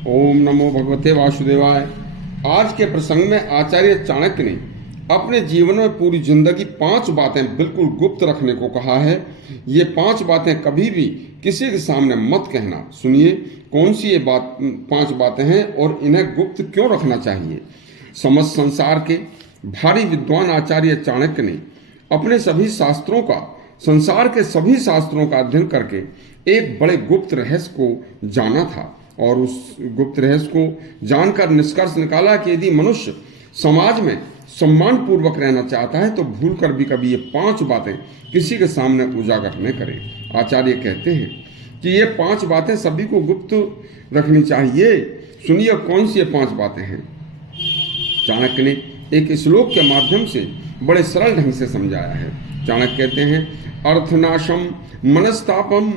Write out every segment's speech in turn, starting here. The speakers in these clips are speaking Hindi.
ओम नमो भगवते वासुदेवाय। आज के प्रसंग में आचार्य चाणक्य ने अपने जीवन में पूरी जिंदगी 5 बातें बिल्कुल गुप्त रखने को कहा है। ये 5 बातें कभी भी किसी के सामने मत कहना। सुनिए कौन सी ये 5 बातें हैं और इन्हें गुप्त क्यों रखना चाहिए। समस्त संसार के भारी विद्वान आचार्य चाणक्य ने अपने सभी शास्त्रों का, संसार के सभी शास्त्रों का अध्ययन करके एक बड़े गुप्त रहस्य को जाना था और उस गुप्त रहस्य को जानकर निष्कर्ष निकाला कि यदि मनुष्य समाज में सम्मान पूर्वक रहना चाहता है तो भूलकर भी कभी ये 5 बातें किसी के सामने उजागर न करे। आचार्य कहते हैं कि ये 5 बातें सभी को गुप्त रखनी चाहिए। सुनिए कौन सी ये 5 बातें हैं। चाणक्य ने एक श्लोक के माध्यम से बड़े सरल ढंग से समझाया है। चाणक्य कहते हैं, अर्थनाशम मनस्तापम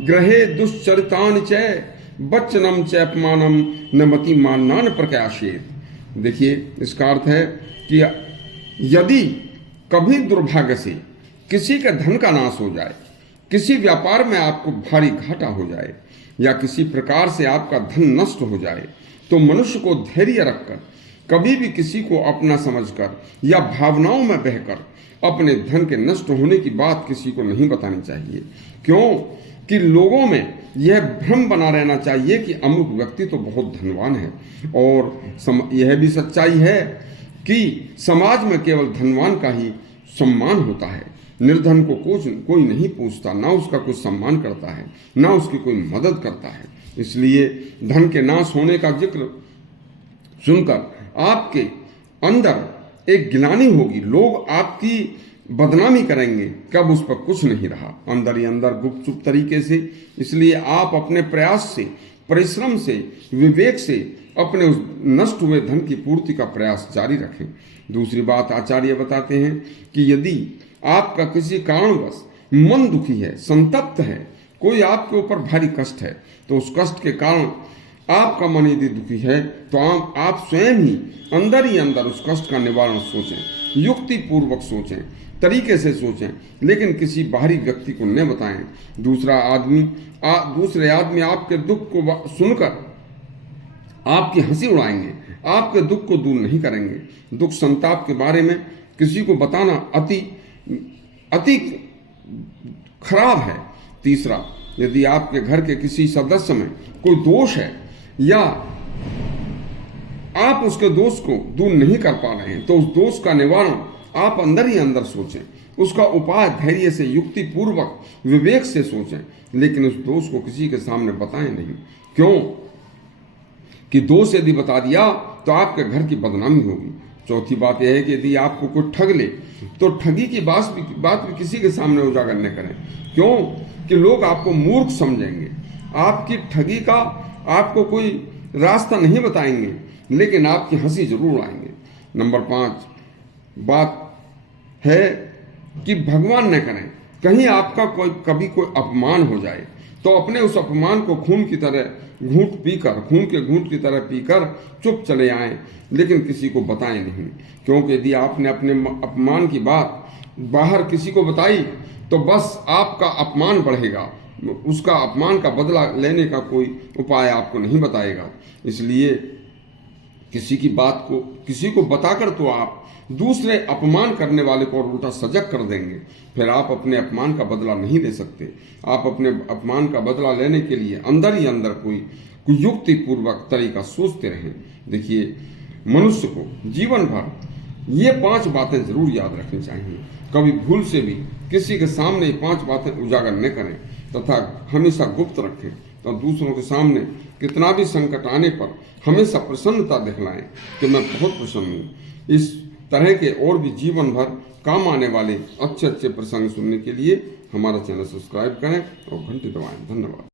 ग्रहे दुश्चरितानि च बच्चनम च अपमानम न मति मान्नान प्रकाशेत। देखिए इसका अर्थ है कि यदि कभी दुर्भाग्य से किसी के धन का नाश हो जाए, किसी व्यापार में आपको भारी घाटा हो जाए या किसी प्रकार से आपका धन नष्ट हो जाए तो मनुष्य को धैर्य रखकर कभी भी किसी को अपना समझकर या भावनाओं में बहकर अपने धन के नष्ट होने की बात किसी को नहीं बतानी चाहिए। क्यों कि लोगों में यह भ्रम बना रहना चाहिए कि अमुक व्यक्ति तो बहुत धनवान है, और यह भी सच्चाई है कि समाज में केवल धनवान का ही सम्मान होता है। निर्धन को कोई नहीं पूछता, ना उसका कोई सम्मान करता है, ना उसकी कोई मदद करता है। इसलिए धन के नाश होने का जिक्र सुनकर आपके अंदर एक गिलानी होगी, लोग आपकी बदनामी करेंगे, कब उस पर कुछ नहीं रहा, अंदर ही अंदर गुपचुप तरीके से। इसलिए आप अपने प्रयास से, परिश्रम से, विवेक से अपने उस नष्ट हुए धन की पूर्ति का प्रयास जारी रखें। दूसरी बात आचार्य बताते हैं कि यदि आपका किसी कारणवश मन दुखी है, संतप्त है, कोई आपके ऊपर भारी कष्ट है, तो उस कष्ट के कारण आपका मन यदि दुखी है तो आप स्वयं ही अंदर उस कष्ट का निवारण सोचें, युक्ति पूर्वक सोचें, तरीके से सोचें, लेकिन किसी बाहरी व्यक्ति को न बताएं। दूसरे आदमी आपके दुख को सुनकर आपकी हंसी उड़ाएंगे, आपके दुख को दूर नहीं करेंगे। दुख संताप के बारे में किसी को बताना अति खराब है। तीसरा, यदि आपके घर के किसी सदस्य में कोई दोष है या आप उसके दोष को दूर नहीं कर पा रहे हैं तो उस दोष का निवारण आप अंदर ही अंदर सोचें, उसका उपाय धैर्य से, युक्ति पूर्वक, विवेक से सोचें, लेकिन उस दोष को किसी के सामने बताएं नहीं। क्यों कि दोष यदि बता दिया तो आपके घर की बदनामी होगी। चौथी बात यह है कि यदि आपको कोई ठग ले तो ठगी की बात भी किसी के सामने उजागर न करें। क्यों कि लोग आपको मूर्ख समझेंगे, आपकी ठगी का आपको कोई रास्ता नहीं बताएंगे, लेकिन आपकी हंसी जरूर उड़ाएंगे। नंबर 5 बात है कि भगवान न करें, कहीं आपका कभी कोई अपमान हो जाए तो अपने उस अपमान को खून के घूंट की तरह पीकर चुप चले आएं, लेकिन किसी को बताएं नहीं। क्योंकि यदि आपने अपने अपमान की बात बाहर किसी को बताई तो बस आपका अपमान बढ़ेगा, उसका अपमान का बदला लेने का कोई उपाय आपको नहीं बताएगा। इसलिए किसी की बात को किसी को बताकर तो आप दूसरे अपमान करने वाले को और उल्टा सजग कर देंगे, फिर आप अपने अपमान का बदला नहीं ले सकते। आप अपने अपमान का बदला लेने के लिए अंदर ही अंदर कोई युक्ति पूर्वक तरीका सोचते रहें। देखिए मनुष्य को जीवन भर ये 5 बातें जरूर याद रखनी चाहिए। कभी भूल से भी किसी के सामने 5 बातें उजागर न करें तथा हमेशा गुप्त रखें, तो दूसरों के सामने कितना भी संकट आने पर हमेशा प्रसन्नता दिखलाएं कि मैं बहुत प्रसन्न हूँ। इस तरह के और भी जीवन भर काम आने वाले अच्छे प्रसंग सुनने के लिए हमारा चैनल सब्सक्राइब करें और घंटी दबाएं। धन्यवाद।